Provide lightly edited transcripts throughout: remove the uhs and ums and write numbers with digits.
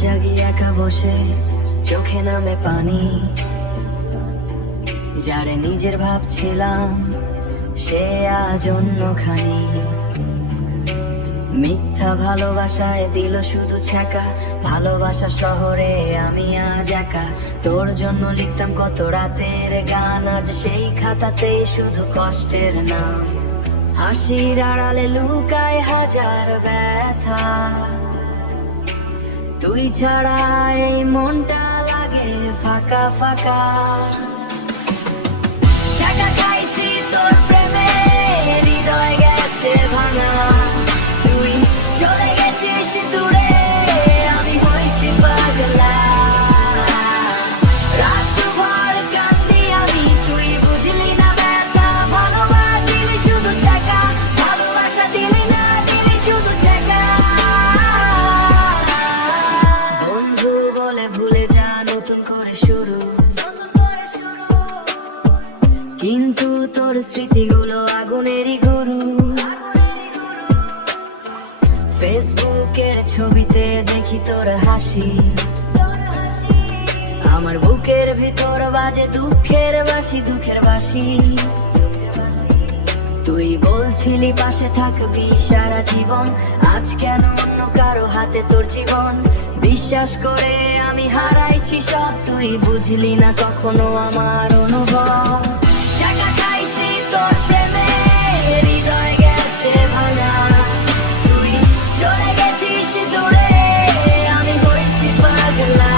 জাগি একা বসে চোখে নামে পানি, যারে নিজের ভাবছিলাম সে আজ অন্যখানি। মিথ্যা ভালোবাসায় দিল শুধু ছ্যাঁকা, ভালোবাসা শহরে আমি আজ একা। তোর জন্য লিখতাম কত রাতের গান, আজ সেই খাতাতেই শুধু কষ্টের নাম। হাসির আড়ালে লুকায় হাজার ব্যথা, তুই ছাড়া এই মনটা লাগে ফাঁকা ফাঁকা। ছ্যাঁকা খাইছি তোর প্রেমে, হৃদয় গেছে ভাঙা। তুই চলে গেছিস দূরে, আমি হইছি পাগলা। রাত ভর কান্দি আমি, তুই বুঝলি না ব্যথা। ভালোবাসা দিলি শুধু ছ্যাঁকা, ভালোবাসা দিলি না, দিলি শুধু ছ্যাঁকা। বন্ধু বলে ভুলে যা, নতুন করে শুরু। কিন্তু তোর স্মৃতিগুলো আগুনেরই গরু। ফেসবুকের ছবিতে দেখি তোর হাসি, আমার বুকের ভিতর বাজে দুঃখের বাসি, দুঃখের বাসি। তুই বলছিলি পাশে থাকবি সারা জীবন, আজ কেন অন্য কারো হাতে তোর জীবন। বিশ্বাস করে আমি হারাইছি সব, তুই বুঝলি না কখনো আমার অনুভব। ছ্যাঁকা খাইছি তোর প্রেমে, হৃদয় গেছে ভাঙা। তুই চলে গেছিস দূরে, আমি হইছি পাগলা।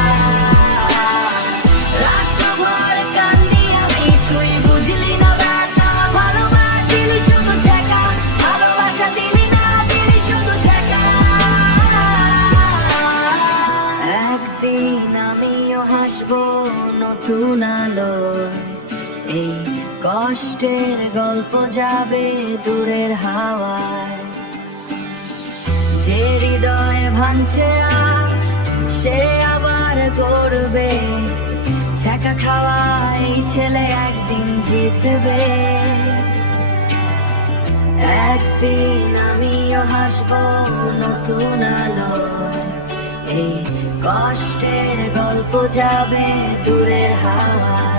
রাত ভর কান্দি আমি, তুই বুঝলি না ব্যথা। ভালোবাসা দিলি শুধু ছ্যাঁকা, ভালোবাসা দিলি না, দিলি শুধু ছ্যাঁকা। একদিন আমিও হাসবো নতুন আলোয়, এই কষ্টের গল্প যাবে দূরের হাওয়ায়। যে হৃদয় ভাঙছে আজ, সে আবার গড়বে। ছ্যাঁকা খাওয়া এই ছেলে একদিন জিতবে। একদিন আমিও হাসবো নতুন আলোয়, এই কষ্টের গল্প যাবে দূরের হাওয়ায়।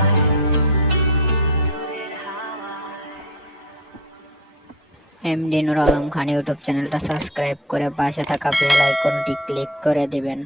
এমডি নুর আলম খান ইউটিউব চ্যানেলটা সাবস্ক্রাইব করে পাশে থাকা বেল আইকনটি ক্লিক করে দিবেন।